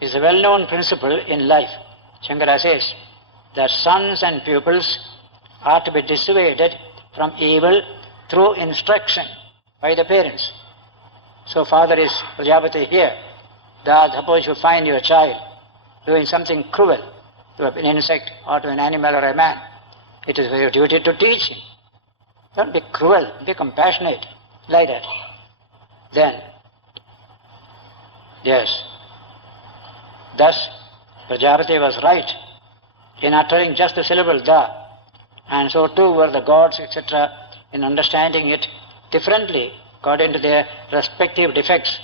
is a well-known principle in life. Shankara says that sons and pupils are to be dissuaded from evil through instruction by the parents. So father is Prajapati here. Suppose you find your child doing something cruel to an insect or to an animal or a man, it is your duty to teach him. Don't be cruel, be compassionate, like that. Then, yes, thus Prajapati was right in uttering just the syllable da, and so too were the gods, etc., in understanding it differently according to their respective defects.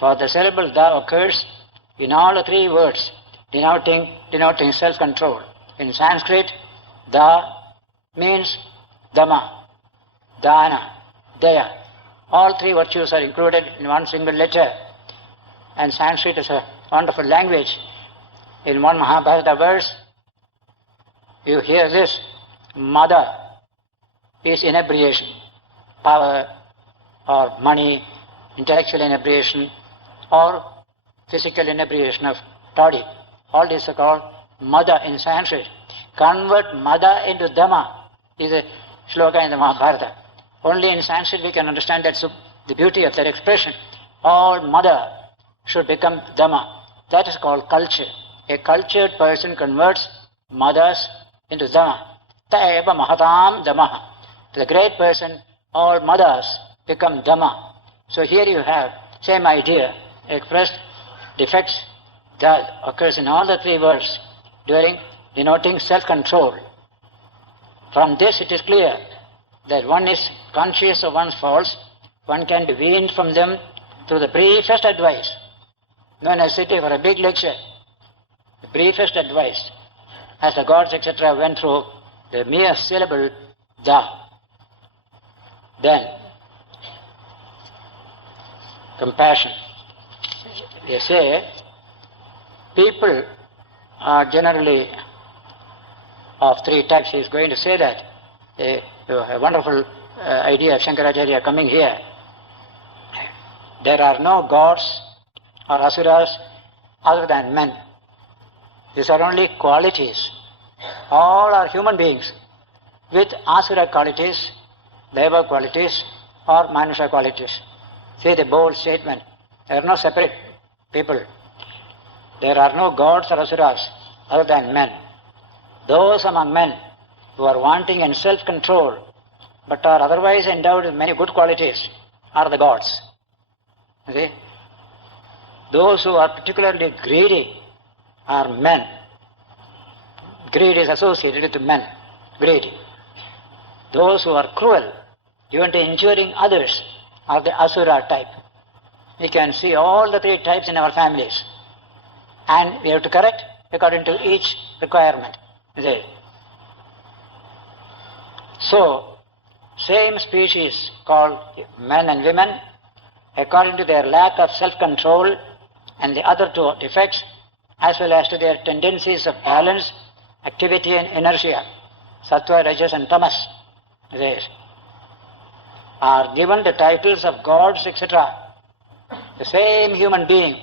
For the syllable da occurs in all the three words denoting self-control. In Sanskrit, da means dhamma, dana, daya. All three virtues are included in one single letter. And Sanskrit is a wonderful language. In one Mahabharata verse, you hear this: mother is inebriation, power or money, intellectual inebriation or physical inebriation of body. All these are called mother in Sanskrit. Convert mother into dhamma is a shloka in the Mahabharata. Only in Sanskrit we can understand that the beauty of that expression. All mother should become dhamma. That is called culture. A cultured person converts mothers into dhamma. Taeva mahatam dhamma. To the great person, all mothers become dhamma. So here you have same idea expressed, defects that occurs in all the three words denoting self-control. From this it is clear that one is conscious of one's faults, one can be weaned from them through the briefest advice. When I sit here for a big lecture, the briefest advice, as the gods, etc., went through the mere syllable da. Then, compassion. They say people are generally of three types. He is going to say that. A wonderful idea of Shankaracharya coming here. There are no gods or asuras other than men. These are only qualities. All are human beings with asura qualities, deva qualities or manusha qualities. See the bold statement. There are no separate people. There are no gods or asuras other than men. Those among men who are wanting in self-control but are otherwise endowed with many good qualities are the gods. See? Those who are particularly greedy are men. Greed is associated with men. Greedy. Those who are cruel, even to injuring others, are the asura type. We can see all the three types in our families. And we have to correct according to each requirement. There. So, same species called men and women, according to their lack of self-control and the other two defects, as well as to their tendencies of balance, activity and inertia, sattva, rajas and tamas, there, are given the titles of gods, etc. The same human being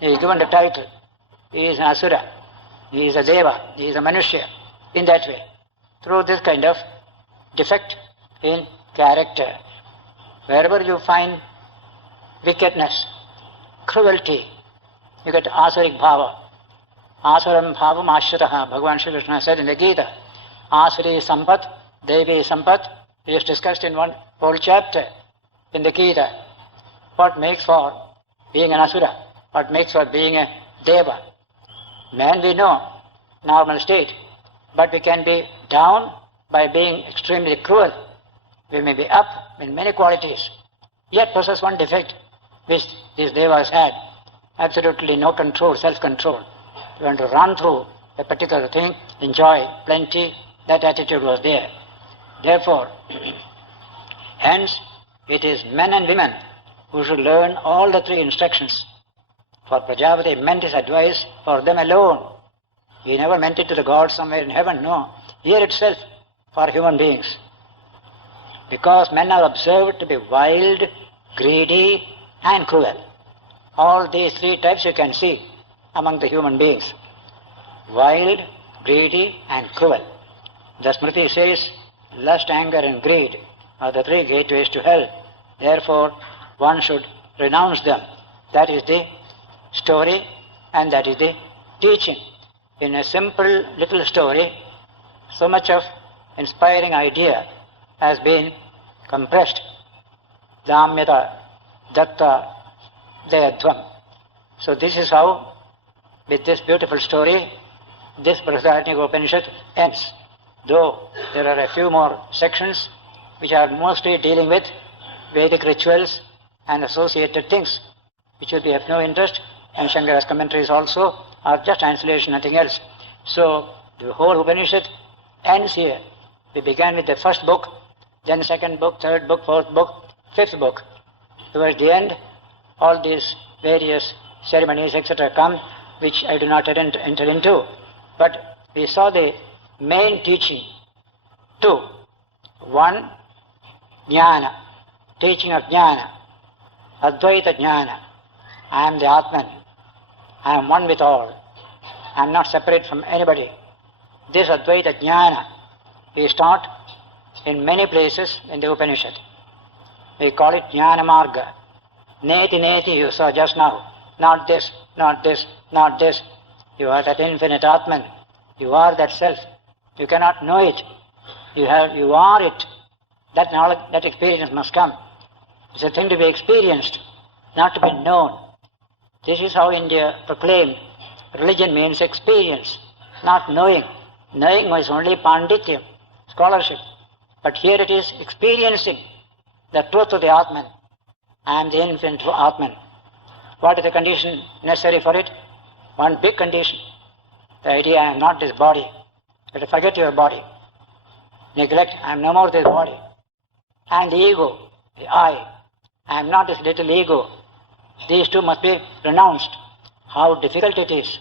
is given the title. He is an asura, he is a deva, he is a manushya, in that way, through this kind of defect in character. Wherever you find wickedness, cruelty, you get asurik bhava. Asuram bhavam ashrataha, Bhagavan Shri Krishna said in the Gita. Asuri sampat, devi sampat, it is discussed in one whole chapter in the Gita. What makes for being an asura? What makes for being a deva? Man we know, normal state, but we can be down by being extremely cruel. We may be up in many qualities, yet possess one defect which these devas had. Absolutely no control, self-control. You want to run through a particular thing, enjoy plenty, that attitude was there. Therefore, hence, it is men and women who should learn all the three instructions. For Prajapati meant his advice for them alone. He never meant it to the gods somewhere in heaven, no. Here itself, for human beings. Because men are observed to be wild, greedy and cruel. All these three types you can see among the human beings: wild, greedy, and cruel. The Smriti says, lust, anger, and greed are the three gateways to hell. Therefore, one should renounce them. That is the story, and that is the teaching. In a simple little story, so much of inspiring idea has been compressed. Damyata, Datta, Dayadvam. So this is how, with this beautiful story, this Brihadaranyaka Upanishad ends. Though there are a few more sections which are mostly dealing with Vedic rituals and associated things, which will be of no interest, and Shankara's commentaries also are just translation, nothing else. So the whole Upanishad ends here. We began with the first book, then second book, third book, fourth book, fifth book. Towards the end, all these various ceremonies, etc. come, which I do not enter into. But we saw the main teaching. Two. One, jnana, teaching of jnana, Advaita jnana. I am the Atman. I am one with all. I am not separate from anybody. This Advaita jnana we start in many places in the Upanishad. We call it jnana marga. Neti neti you saw just now. Not this, not this, not this. You are that infinite Atman. You are that self. You cannot know it. You are it. That knowledge, that experience must come. It's a thing to be experienced, not to be known. This is how India proclaimed religion means experience, not knowing. Knowing is only pandityam, scholarship. But here it is experiencing the truth of the Atman. I am the infinite Atman. What is the condition necessary for it? One big condition. The idea I am not this body. But forget your body. Neglect, I am no more this body. And the ego, the I am not this little ego. These two must be renounced. How difficult it is.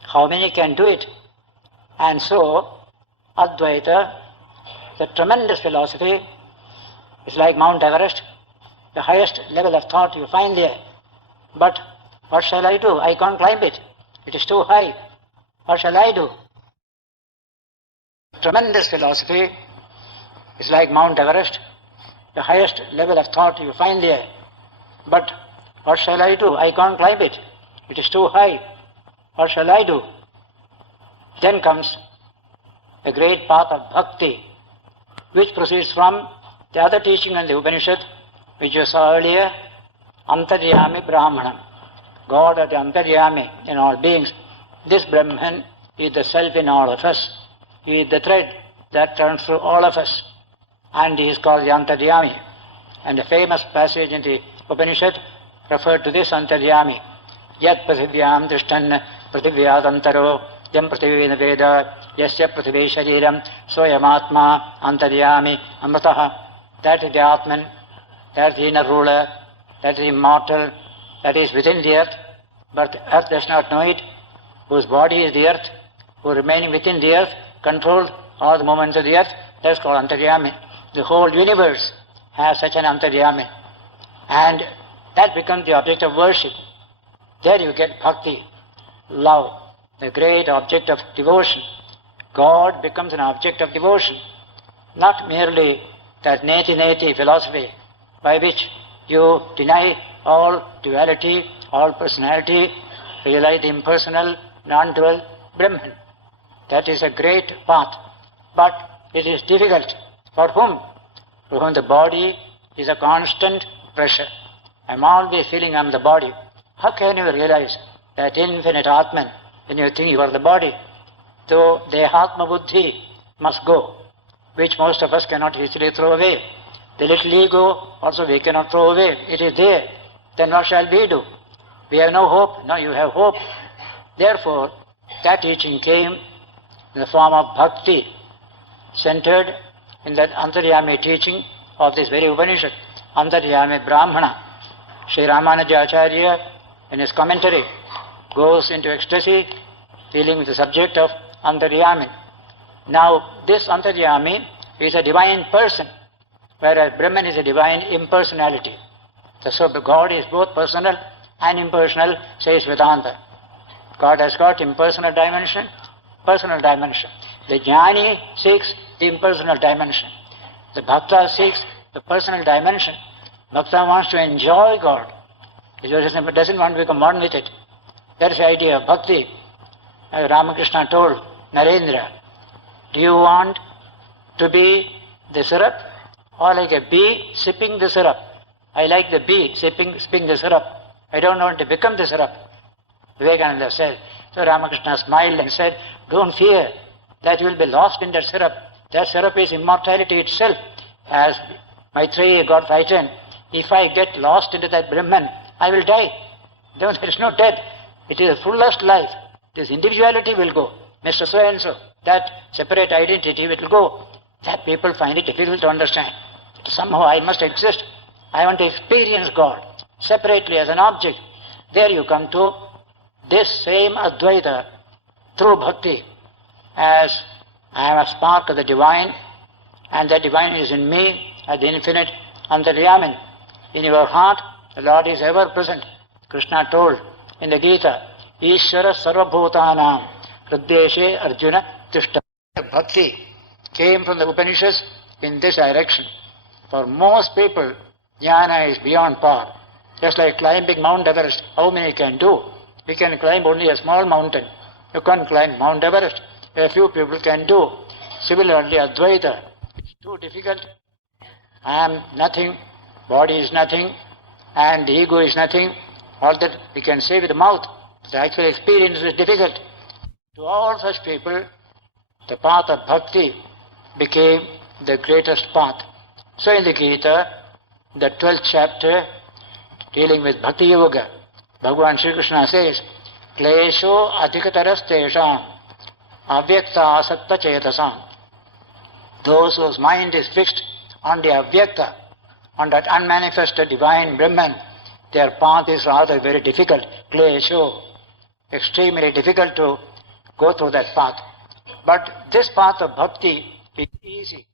How many can do it? And so, Advaita, the tremendous philosophy, is like Mount Everest, the highest level of thought you find there. But what shall I do? I can't climb it. It is too high. What shall I do? Tremendous philosophy is like Mount Everest, the highest level of thought you find there. But what shall I do? I can't climb it. It is too high. What shall I do? Then comes a great path of bhakti, which proceeds from the other teaching in the Upanishad, which you saw earlier, Antaryami Brahmanam, God or the Antaryami in all beings. This Brahman is the self in all of us. He is the thread that runs through all of us. And he is called the Antaryami. And the famous passage in the Upanishad referred to this Antaryami. Yat prathivyam drishtan prathivyadantaro yam prathivena veda yasya prithivye shariram soyamatma antaryami amrataha. That is the Atman, that is the inner ruler, that is immortal, that is within the earth, but the earth does not know it, whose body is the earth, who remaining within the earth, controlled all the movements of the earth. That is called Antaryami. The whole universe has such an Antaryami. And that becomes the object of worship. There you get bhakti, love, the great object of devotion. God becomes an object of devotion, not merely that neti philosophy by which you deny all duality, all personality, realize the impersonal, non-dual Brahman. That is a great path. But it is difficult. For whom? For whom the body is a constant pressure. I am always feeling I am the body. How can you realize that infinite Atman when you think you are the body? So Dehatma Buddhi must go, which most of us cannot easily throw away. The little ego also we cannot throw away. It is there. Then what shall we do? We have no hope. No, you have hope. Therefore, that teaching came in the form of bhakti, centered in that Antaryami teaching of this very Upanishad, Antaryami Brahmana. Sri Ramanuja Acharya, in his commentary, goes into ecstasy, dealing with the subject of Antaryami. Now, this Antaryami is a divine person, whereas Brahman is a divine impersonality. So God is both personal and impersonal, says Vedanta. God has got impersonal dimension, personal dimension. The jnani seeks the impersonal dimension. The bhakta seeks the personal dimension. Bhakta wants to enjoy God. He doesn't want to become one with it. That is the idea of bhakti. As Ramakrishna told Narendra, do you want to be the syrup or like a bee sipping the syrup? I like the bee sipping the syrup. I don't want to become the syrup. Vivekananda said. So Ramakrishna smiled and said, don't fear that you will be lost in that syrup. That syrup is immortality itself. As Maitreya got frightened, if I get lost into that Brahman, I will die. There is no death. It is the fullest life. This individuality will go. Mr. So-and-so, that separate identity will go. That people find it difficult to understand. Somehow I must exist. I want to experience God separately as an object. There you come to this same Advaita through bhakti, as I am a spark of the divine, and the divine is in me as the infinite Antaryamin. In your heart, the Lord is ever present. Krishna told in the Gita, Ishvara Sarvabhutanam Hriddeshe Arjuna Tishta. Bhakti came from the Upanishads in this direction. For most people, jnana is beyond par. Just like climbing Mount Everest, how many can do? We can climb only a small mountain. You can't climb Mount Everest. A few people can do. Similarly, Advaita is too difficult. I am nothing, body is nothing, and the ego is nothing. All that we can say with the mouth. The actual experience is difficult. To all such people, the path of bhakti became the greatest path. So in the Gita, the 12th chapter, dealing with Bhakti Yoga, Bhagavan Sri Krishna says, Klesho adhikataras tesham avyakta asakta chetasam. Those whose mind is fixed on the avyakta, on that unmanifested divine Brahman, their path is rather very difficult. Klesho, extremely difficult to go through that path. But this path of bhakti is easy.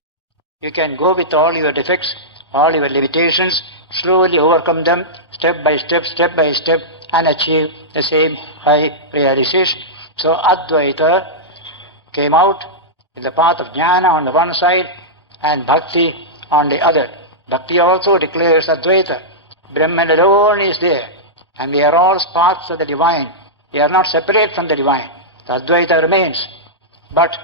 You can go with all your defects, all your limitations, slowly overcome them, step by step, and achieve the same high realization. So Advaita came out in the path of jnana on the one side and bhakti on the other. Bhakti also declares Advaita. Brahman alone is there, and we are all sparks of the divine. We are not separate from the divine. The Advaita remains. But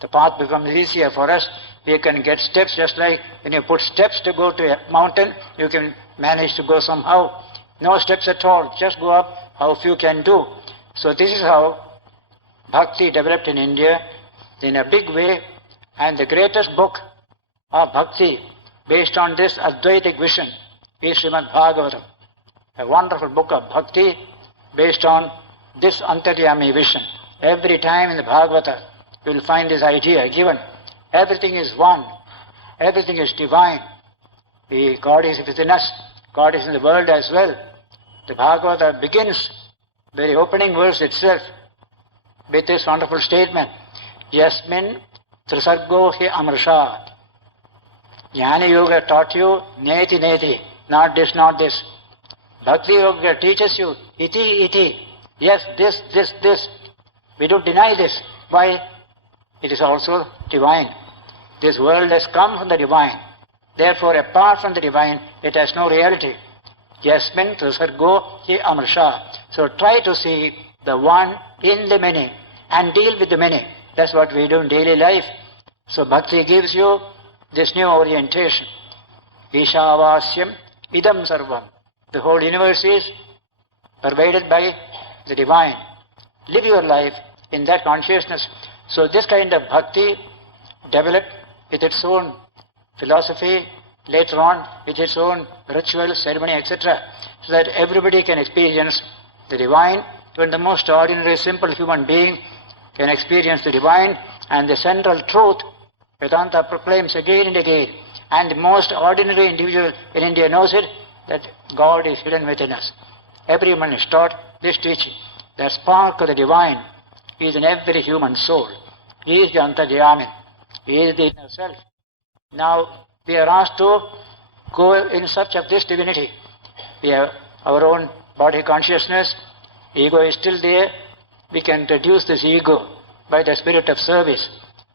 the path becomes easier for us. We can get steps, just like when you put steps to go to a mountain, you can manage to go somehow. No steps at all, just go up, how few can do. So this is how bhakti developed in India in a big way, and the greatest book of bhakti based on this Advaitic vision is Srimad Bhagavatam, a wonderful book of bhakti based on this Antaryami vision. Every time in the Bhagavata you will find this idea given. Everything is one. Everything is divine. God is within us. God is in the world as well. The Bhagavata begins, very opening verse itself, with this wonderful statement, Yasmin Trisargo hi Amrsha. Jnana Yoga taught you neti neti, not this, not this. Bhakti Yoga teaches you iti iti. Yes, this. We don't deny this. Why? It is also divine. This world has come from the divine. Therefore, apart from the divine, it has no reality. Yasmin Trisargo hi Amrsha. So try to see the one in the many and deal with the many. That's what we do in daily life. So bhakti gives you this new orientation. Ishavasyam idam sarvam. The whole universe is pervaded by the divine. Live your life in that consciousness. So this kind of bhakti developed with its own philosophy, later on with its own ritual, ceremony, etc., so that everybody can experience the divine. Even the most ordinary, simple human being can experience the divine, and the central truth Vedanta proclaims again and again, and the most ordinary individual in India knows it, that God is hidden within us. Everyone is taught this teaching. That spark of the divine is in every human soul. He is the Antaryamin. He is the inner self. Now we are asked to go in search of this divinity. We have our own body consciousness, ego is still there. We can reduce this ego by the spirit of service.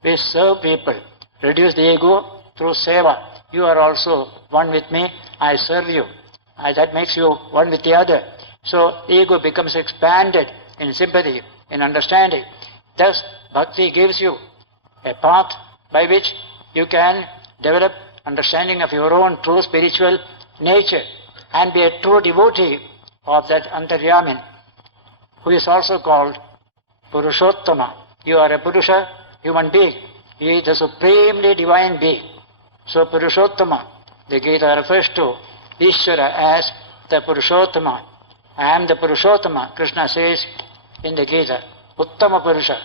We serve people, reduce the ego through seva. You are also one with me, I serve you. That makes you one with the other. So ego becomes expanded in sympathy, in understanding. Thus, bhakti gives you a path by which you can develop understanding of your own true spiritual nature and be a true devotee of that Antaryamin, who is also called Purushottama. You are a Purusha, human being. He is the supremely divine being. So Purushottama, the Gita refers to Ishvara as the Purushottama. I am the Purushottama, Krishna says in the Gita. Uttama Purusha,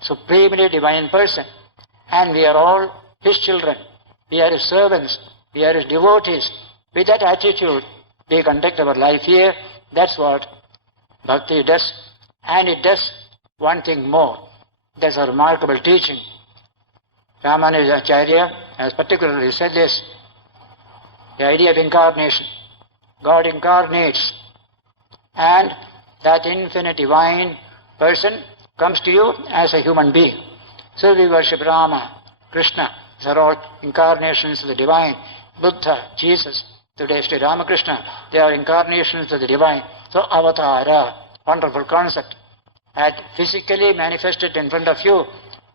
supremely divine person. And we are all his children. We are his servants. We are his devotees. With that attitude, we conduct our life here. That's what bhakti does. And it does one thing more. That's a remarkable teaching. Ramanujacharya has particularly said this. The idea of incarnation. God incarnates. And that infinite divine person comes to you as a human being. So we worship Rama, Krishna. These are all incarnations of the divine. Buddha, Jesus, today Sri Ramakrishna, they are incarnations of the divine. So avatara, wonderful concept. Had physically manifested in front of you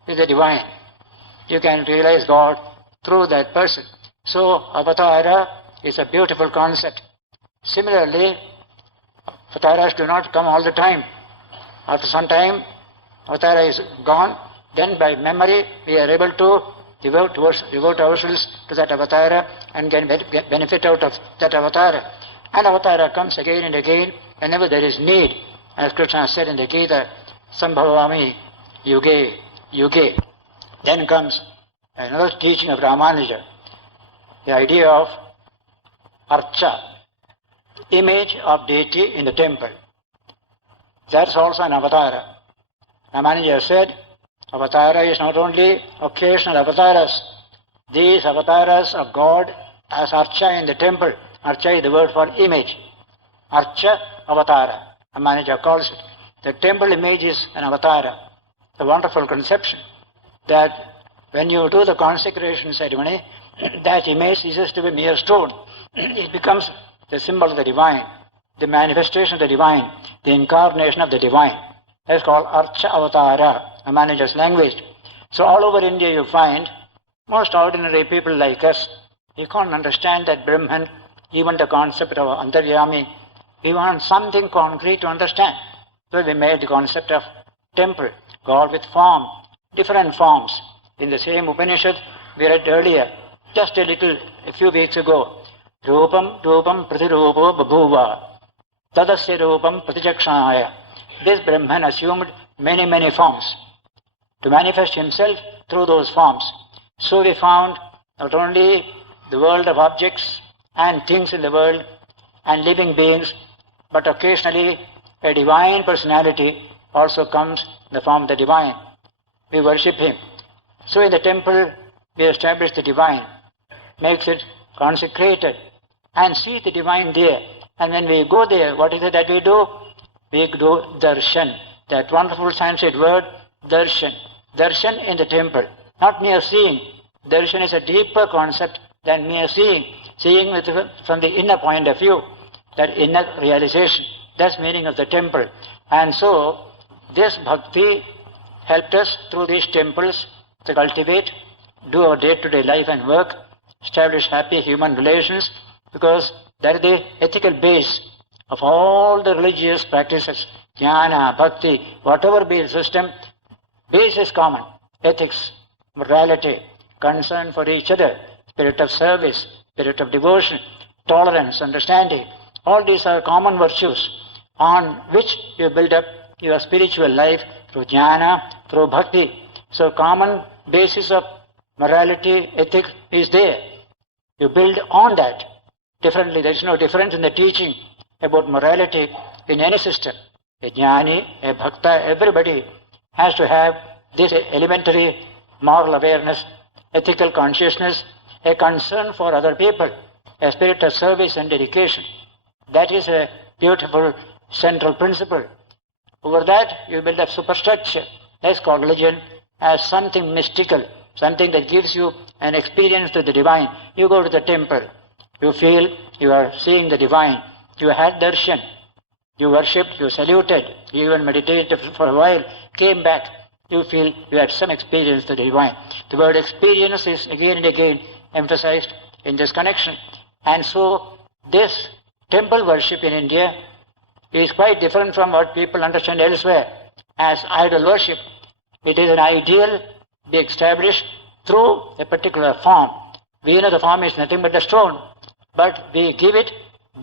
is the divine. You can realize God through that person. So avatara is a beautiful concept. Similarly, avatars do not come all the time. After some time, avatara is gone. Then by memory, we are able to devote ourselves to that avatara and get benefit out of that avatara. And avatara comes again and again whenever there is need. As Krishna said in the Gita, Sambhavami Yuge Yuge. Then comes another teaching of Ramanuja, the idea of Archa, image of deity in the temple. That's also an avatara. Ramanuja said, avatara is not only occasional avatars. These avatars of God as Archa in the temple. Archa is the word for image. Archa avatara. Ramanuja calls it. The temple image is an avatara. The wonderful conception that when you do the consecration ceremony, that image ceases to be mere stone. It becomes the symbol of the divine, the manifestation of the divine, the incarnation of the divine. That's called Archa Avatara, Ramanuja's language. So all over India you find most ordinary people like us, you can't understand that Brahman, even the concept of Antaryami. We want something concrete to understand. So we made the concept of temple, God with form, different forms. In the same Upanishad we read earlier, just a few weeks ago, Rupam Pratirupo Babhuva, Tadasya Rupam Pratijakshanaya. This Brahman assumed many forms to manifest himself through those forms. So we found not only the world of objects and things in the world and living beings, but occasionally a divine personality also comes in the form of the divine. We worship him. So in the temple we establish the divine, makes it consecrated, and see the divine there. And when we go there, what is it that we do? We do darshan, that wonderful Sanskrit word, darshan. Darshan in the temple, not mere seeing. Darshan is a deeper concept than mere seeing. Seeing from the inner point of view, that inner realization. That's the meaning of the temple. And so, this bhakti helped us through these temples to cultivate, do our day-to-day life and work, establish happy human relations, because that is the ethical base of all the religious practices. Jnana, bhakti, whatever be the system, base is common. Ethics, morality, concern for each other, spirit of service, spirit of devotion, tolerance, understanding. All these are common virtues on which you build up your spiritual life through jnana, through bhakti. So common basis of morality, ethics is there. You build on that differently. There is no difference in the teaching about morality in any system. A jnani, a bhakta, everybody has to have this elementary moral awareness, ethical consciousness, a concern for other people, a spirit of service and dedication. That is a beautiful central principle. Over that, you build a superstructure. That's called religion as something mystical, something that gives you an experience to the divine. You go to the temple, you feel you are seeing the divine. You had darshan, you worshipped, you saluted, you even meditated for a while, came back, you feel you had some experience to the divine. The word experience is again and again emphasized in this connection. And so this temple worship in India is quite different from what people understand elsewhere as idol worship. It is an ideal be established through a particular form. We know the form is nothing but the stone, but we give it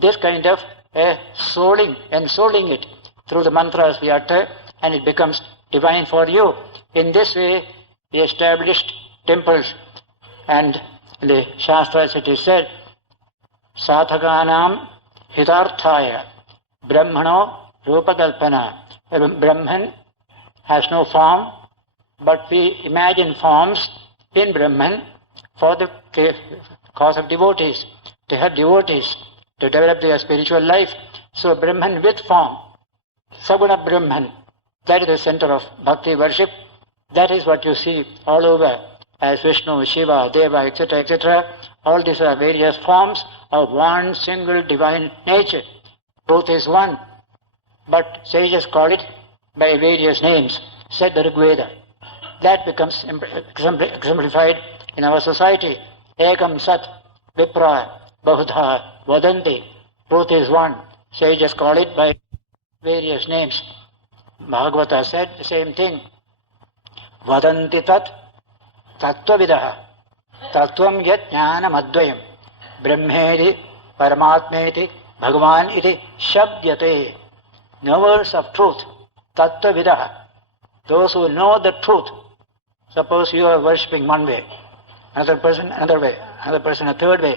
this kind of a ensouling it through the mantras we utter, and it becomes divine for you. In this way, we established temples, and in the Shastras it is said, Sadhakanam hitarthaya brahmano rupakalpana. Brahman has no form, but we imagine forms in Brahman for the cause of devotees, to help devotees to develop their spiritual life. So Brahman with form, Saguna Brahman, that is the center of bhakti worship. That is what you see all over as Vishnu, Shiva, Deva, etc., etc. All these are various forms of one single divine nature. Truth is one, but sages call it by various names, said the Rig Veda. That becomes exemplified in our society. Ekam Sat, Vipra, Bahudha, Vadanti. Truth is one. Sages call it by various names. Bhagavata said the same thing. Vadanti tat tattvavidaha tattvam yat jnanam advayam brahmedi paramatmeti bhagavan iti shabdyate. Knowers of truth, tattvavidaha, those who know the truth. Suppose you are worshipping one way, another person another way, another person a third way.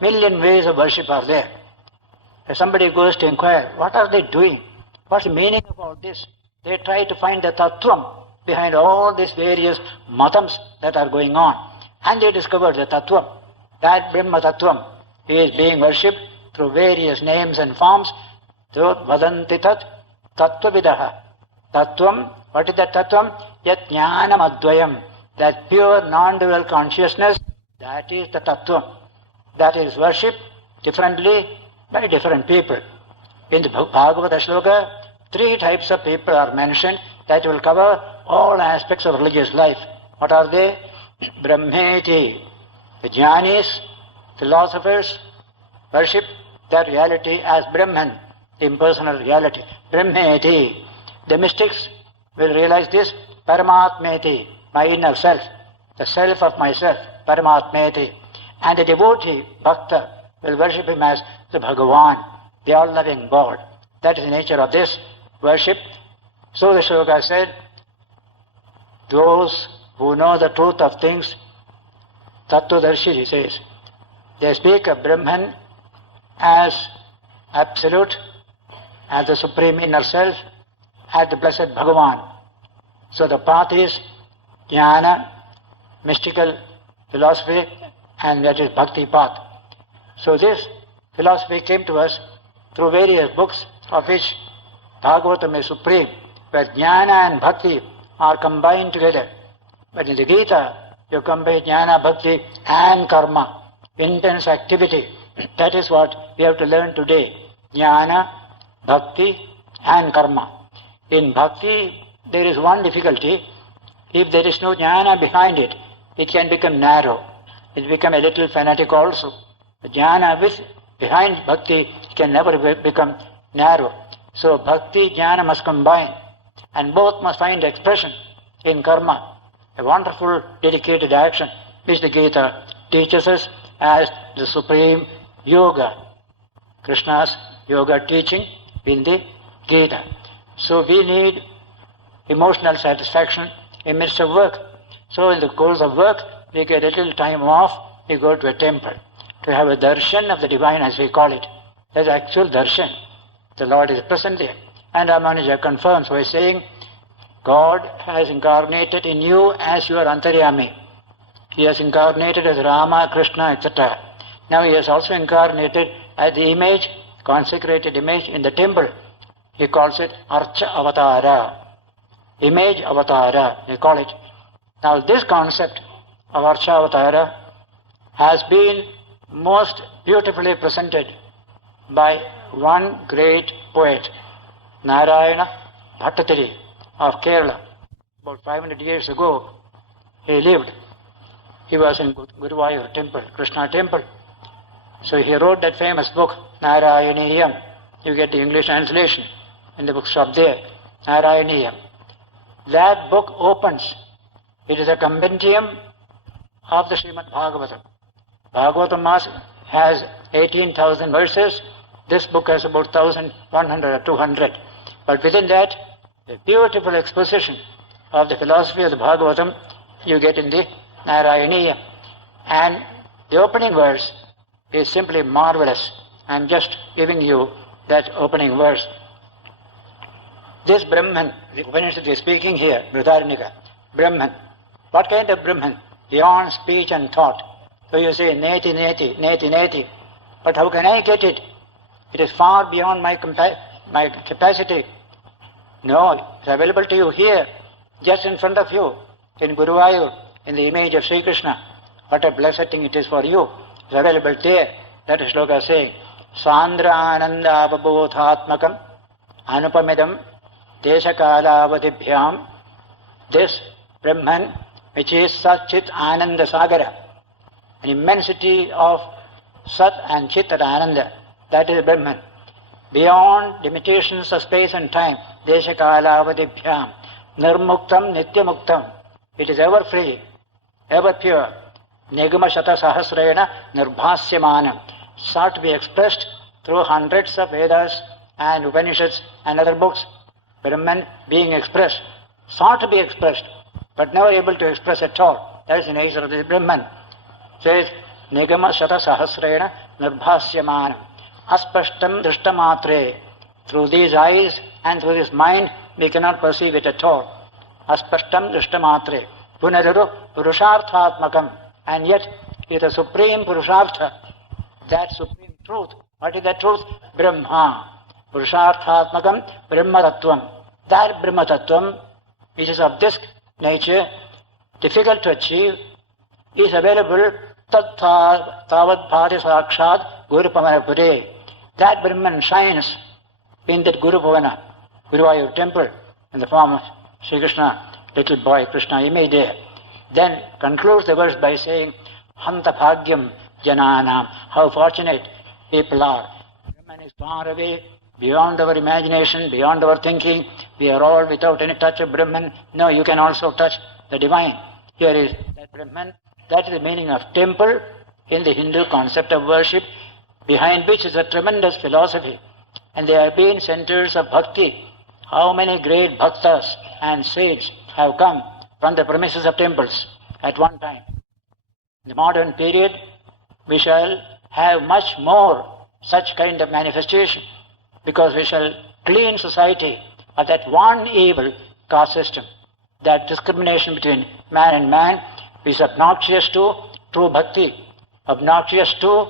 Million ways of worship are there. If somebody goes to inquire, what are they doing? What's the meaning of all this? They try to find the tattvam behind all these various matams that are going on. And they discover the tattvam. That Brahma tattvam is being worshipped through various names and forms. So, vadanti tat tattvavidaha. Tattvam, what is that tattvam? Yat jnanam advayam. That pure non-dual consciousness, that is the tattvam. That is worshipped differently by different people. In the Bhagavata Shloka, 3 types of people are mentioned that will cover all aspects of religious life. What are they? Brahmeti, the jnanis, philosophers, worship that reality as Brahman, impersonal reality. Brahmeti, the mystics will realize this. Paramatmeti, my inner self, the self of myself, Paramatmeti. And the devotee, Bhakta, will worship him as the Bhagavan, the all-loving God. That is the nature of this worship. So the Shloka said, those who know the truth of things, Tattvadarshi, he says, they speak of Brahman as absolute, as the supreme inner self, as the blessed Bhagavan. So the path is jnana, mystical philosophy, and that is bhakti path. So this philosophy came to us through various books, of which Bhagavatam is supreme, where jnana and bhakti are combined together. But in the Gita, you combine jnana, bhakti and karma, intense activity. That is what we have to learn today. Jnana, bhakti and karma. In bhakti, there is one difficulty. If there is no jnana behind it, it can become narrow. It become a little fanatic also. The jnana behind bhakti can never become narrow. So bhakti, jnana must combine, and both must find expression in karma, a wonderful dedicated action which the Gita teaches us as the supreme yoga, Krishna's yoga teaching in the Gita. So we need emotional satisfaction in midst of work. So in the course of work, we get a little time off, we go to a temple to have a darshan of the divine, as we call it. That's actual darshan. The Lord is present there. And Ramanuja confirms by saying, God has incarnated in you as your Antaryami. He has incarnated as Rama, Krishna, etc. Now he has also incarnated as the image consecrated image in the temple. He calls it Archa Avatara, image Avatara, they call it. Now this concept of Archa Avatara has been most beautifully presented by one great poet, Narayana Bhattacharya of Kerala. About 500 years ago, he lived. He was in Guruvayur temple, Krishna temple. So he wrote that famous book, Narayaniyam. You get the English translation in the bookshop there, Narayaniyam. That book opens. It is a compendium of the Srimad Bhagavatam. Bhagavatam has 18,000 verses. This book has about 1,100 or 200. But within that, a beautiful exposition of the philosophy of the Bhagavatam you get in the Narayaniyam. And the opening verse is simply marvelous. I am just giving you that opening verse. This Brahman, the Upanishad is speaking here, Brihadaranyaka, Brahman. What kind of Brahman? Beyond speech and thought. So you say, neti, neti, neti, neti. But how can I get it? It is far beyond my capacity. No, it's available to you here, just in front of you, in Guruvayur, in the image of Sri Krishna. What a blessed thing it is for you. It's available there. That is Shloka saying, Sandra Ananda Avabodhatmakam Anupamidam Deshakalavadibhyam. This Brahman, which is Sat-Chit Ananda Sagara, an immensity of Sat and Chit and Ananda, that is Brahman. Beyond limitations of space and time, Deshakalavadibhyam, Nirmuktam Nityamuktam, it is ever free, ever pure. Nigama Shata Sahasrena Nirbhasyamanam, sought to be expressed through hundreds of Vedas and Upanishads and other books. Brahman being expressed, sought to be expressed, but never able to express at all. That is the nature of the Brahman. Says, Nigama Shata Sahasrena Nirbhasyamanam, Aspashtam Drishtamatre. Through these eyes and through this mind, we cannot perceive it at all. Aspashtam Drishtamatre. Punararu Purusharthatmakam. And yet, it is a supreme Purushartha, that supreme truth. What is that truth? Brahma. Purusharthatmakam Brahmatattvam. That Brahmatattvam, which is of this nature, difficult to achieve, is available Tat Tavad Bhati Sakshat Guru Pavanapure. That Brahman shines in that Guru Pavana, Guruvayur temple, in the form of Sri Krishna, little boy Krishna image there. Then concludes the verse by saying, Hanta Bhagyam Jananam, how fortunate people are. Brahman is far away, beyond our imagination, beyond our thinking. We are all without any touch of Brahman. No, you can also touch the divine. Here is that Brahman. That is the meaning of temple in the Hindu concept of worship, behind which is a tremendous philosophy. And they have been centers of bhakti. How many great bhaktas and saints have come from the premises of temples at one time. In the modern period, we shall have much more such kind of manifestation, because we shall clean society of that one evil caste system, that discrimination between man and man, which is obnoxious to true bhakti, obnoxious to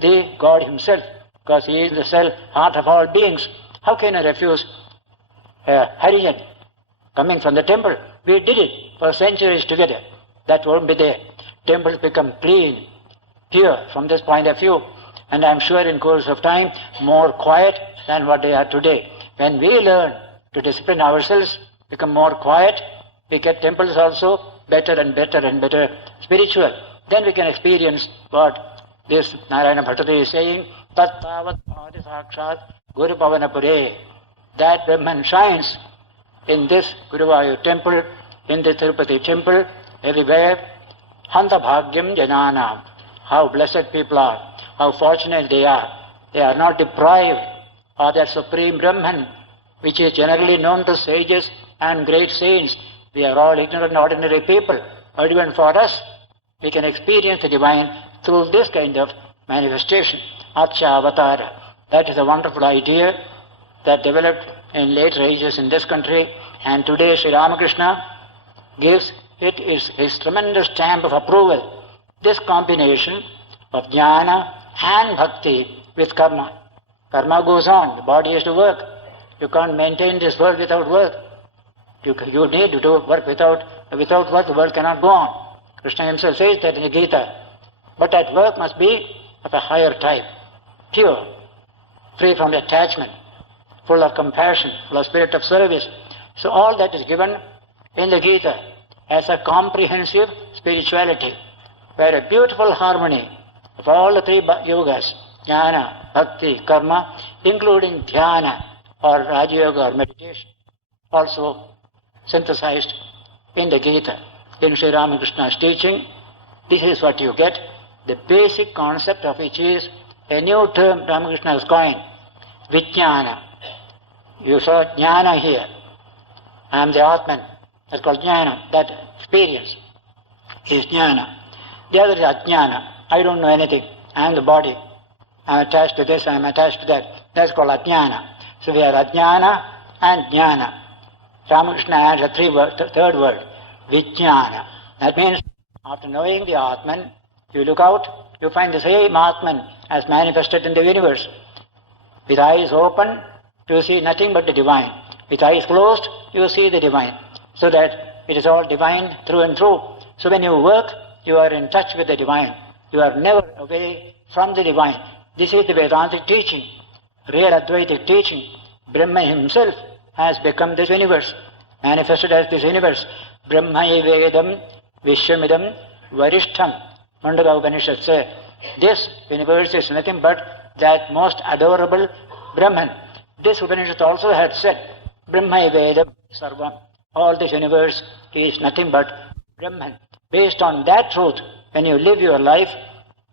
the God himself, because he is the self heart of all beings. How can I refuse a Harijan coming from the temple? We did it for centuries together. That won't be there. Temples become clean, pure from this point of view, and I am sure in course of time more quiet than what they are today. When we learn to discipline ourselves, become more quiet, we get temples also better and better and better spiritual. Then we can experience what this Narayana Bhattacharya is saying, Tat Tavat Bhati Sakshat Guru Pavanapure. That Brahman shines in this Guruvayur temple, in the Tirupati temple, everywhere. Hanta Bhagyam Jananam. How blessed people are, how fortunate they are. They are not deprived of that supreme Brahman, which is generally known to sages and great saints. We are all ignorant, ordinary people. But even for us, we can experience the divine through this kind of manifestation. Archa Avatara. That is a wonderful idea that developed in later ages in this country, and today Sri Ramakrishna gives it his tremendous stamp of approval. This combination of jnana and bhakti with karma. Karma goes on. The body has to work. You can't maintain this world without work. You need to do work. Without work, the world cannot go on. Krishna himself says that in the Gita. But that work must be of a higher type, pure, free from attachment, full of compassion, full of spirit of service. So all that is given in the Gita as a comprehensive spirituality, where a beautiful harmony of all the three yogas, jnana, bhakti, karma, including dhyana or raja yoga or meditation, also synthesized in the Gita. In Sri Ramakrishna's teaching, this is what you get, the basic concept of which is a new term Ramakrishna has coined, Vijnana. You saw jnana here. I am the Atman. That's called jnana. That experience is jnana. The other is ajnana. I don't know anything. I am the body. I am attached to this, I am attached to that. That's called ajnana. So we have ajnana and jnana. Ramakrishna adds a third word, Vijnana. That means after knowing the Atman, you look out, you find the same Atman as manifested in the universe. With eyes open, you see nothing but the divine. With eyes closed, you see the divine. So that it is all divine through and through. So when you work, you are in touch with the divine. You are never away from the divine. This is the Vedantic teaching, real Advaitic teaching. Brahma himself has become this universe, manifested as this universe. Brahma Vedam Vishwamidam Varishtham. Mandaka Upanishad says, this universe is nothing but that most adorable Brahman. This Upanishad also had said, Brahma Vedam Sarvam. All this universe is nothing but Brahman. Based on that truth, when you live your life,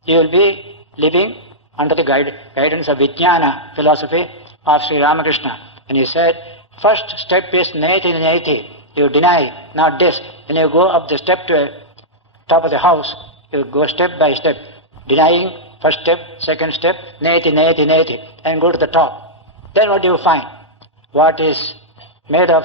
you will be living under the guidance of Vijnana philosophy of Sri Ramakrishna. And he said, first step is neti neti. You deny, not this. When you go up the step to top of the house, you go step by step, denying first step, second step, neti neti neti, and go to the top. Then what do you find? What is made of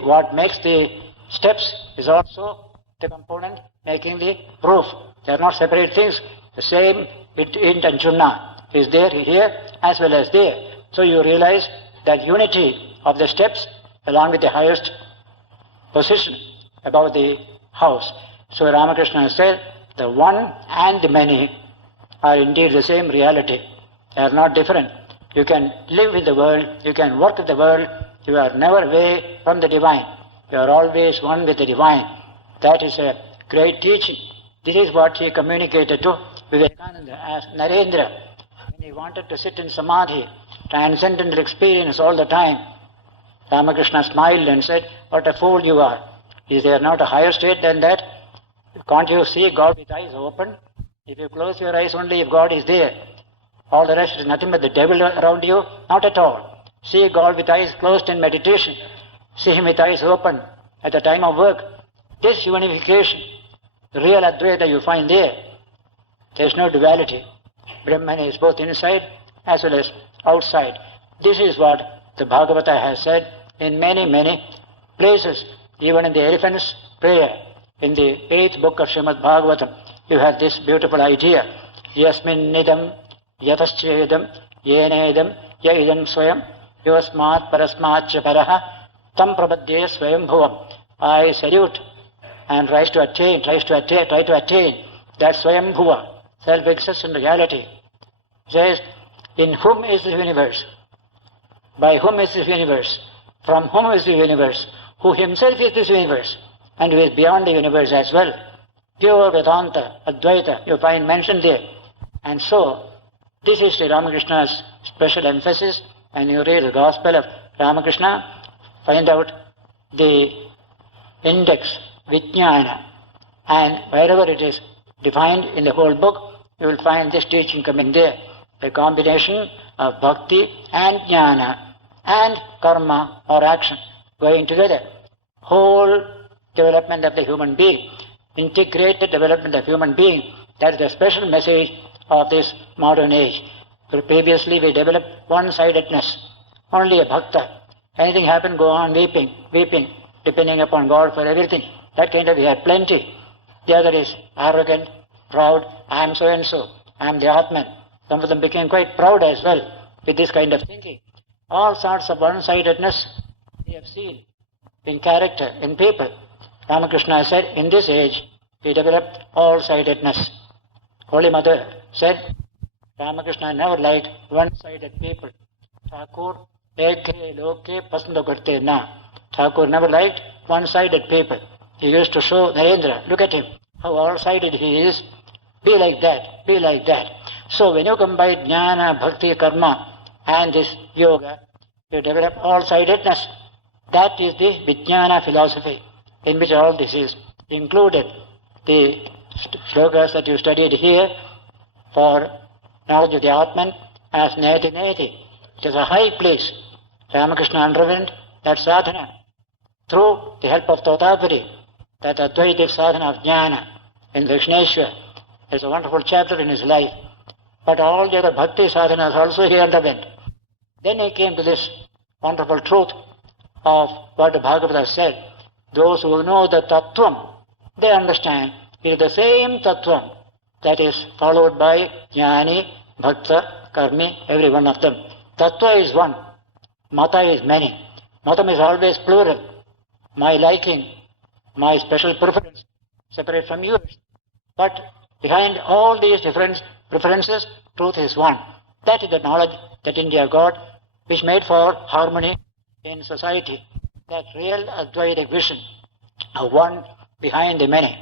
what makes the steps is also the component making the roof. They are not separate things. The same int and chunna is there here as well as there. So you realize that unity of the steps along with the highest position above the house. So Ramakrishna said, the one and the many are indeed the same reality. They are not different. You can live with the world, you can work with the world, you are never away from the divine. You are always one with the divine. That is a great teaching. This is what he communicated to Vivekananda as Narendra. When he wanted to sit in samadhi, transcendental experience all the time, Ramakrishna smiled and said, what a fool you are. Is there not a higher state than that? Can't you see God with eyes open? If you close your eyes only if God is there, all the rest is nothing but the devil around you? Not at all. See God with eyes closed in meditation. See Him with eyes open at the time of work. This unification, the real Advaita you find there. There is no duality. Brahman is both inside as well as outside. This is what the Bhagavata has said in many, many places. Even in the elephant's prayer, in the 8th book of Srimad Bhagavatam, you have this beautiful idea. Yasmin nidam, yataschedam, yenedam, yaidam swayam, yosmat parasmatcha paraha, tam prabhadye swayam bhuvam. I salute and try to attain that swayam bhuva, self-existent reality. Says, in whom is the universe? By whom is this universe? From whom is the universe? Who himself is this universe, and who is beyond the universe as well. Pure Vedanta, Advaita, you find mentioned there. And so, this is Sri Ramakrishna's special emphasis. When you read the Gospel of Ramakrishna, find out the index, Vijnana, and wherever it is defined in the whole book, you will find this teaching coming there. A combination of bhakti and jnana and karma or action going together. Whole development of the human being, integrated development of human being. That is the special message of this modern age. Previously we developed one-sidedness, only a bhakta. Anything happened, go on weeping, depending upon God for everything. That kind of we have plenty. The other is arrogant, proud, I am so and so, I am the Atman. Some of them became quite proud as well. with this kind of thinking. All sorts of one-sidedness we have seen in character, in people. Ramakrishna said, in this age, we developed all-sidedness. Holy Mother said, Ramakrishna never liked one-sided people. Thakur eke loke pasando karte na. Thakur never liked one-sided people. He used to show Narendra, look at him, how all-sided he is. Be like that, be like that. So when you combine jnana, bhakti, karma and this yoga, you develop all-sidedness. That is the Vijnana philosophy in which all this is included. The shlokas that you studied here for knowledge of the Atman as Neti Neti. It is a high place. Ramakrishna underwent that sadhana through the help of Tathagata, that Advaitic sadhana of jnana in Dakshineshwar. There's a wonderful chapter in his life. But all the other bhakti sadhanas also he underwent. Then he came to this wonderful truth of what the Bhagavata said. Those who know the tattvam, they understand it is the same tattvam that is followed by jnani, bhakta, karmi, every one of them. Tattva is one, mata is many. Matam is always plural. My liking, my special preference, separate from yours. But behind all these different preferences, truth is one. That is the knowledge that India got, which made for harmony in society. That real Advaitic vision of one behind the many.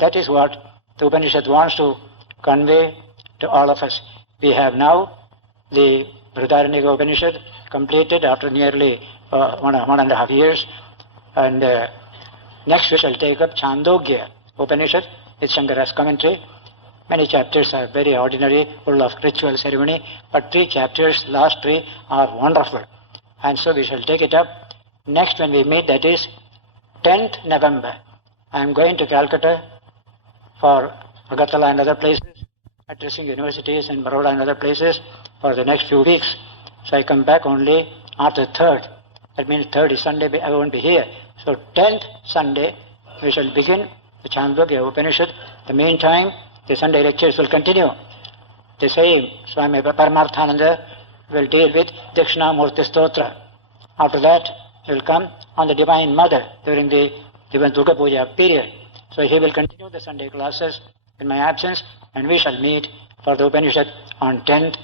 That is what the Upanishad wants to convey to all of us. We have now the Brihadaranyaka Upanishad completed after nearly 1.5 years. And next we shall take up Chandogya Upanishad with Shankara's commentary. Many chapters are very ordinary, full of ritual ceremony, but 3 chapters, last 3, are wonderful. And so we shall take it up next when we meet, that is 10th November. I am going to Calcutta for Agartala and other places, addressing universities in Baroda and other places for the next few weeks. So I come back only after 3rd. That means 3rd is Sunday, I won't be here. So 10th Sunday, we shall begin the Chandogya Upanishad. In the meantime, the Sunday lectures will continue. The same Swami Paramarthananda will deal with Dakshinamurti Stotra. After that, he will come on the Divine Mother during the Durga Puja period. So he will continue the Sunday classes in my absence, and we shall meet for the Upanishad on 10th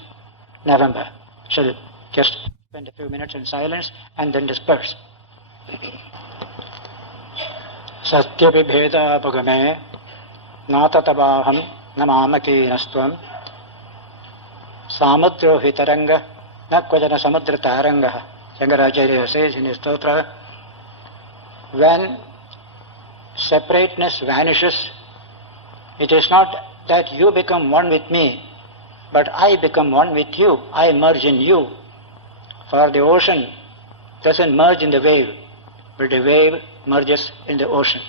November. Shall just spend a few minutes in silence and then disperse. Satya vibheda bhagame natatavaham namamaki nastvam samudro hitaranga nakwajana samudra taranga. Shankaracharya says in his stotra, when separateness vanishes, it is not that you become one with me, but I become one with you. I merge in you. For the ocean doesn't merge in the wave, but the wave merges in the ocean.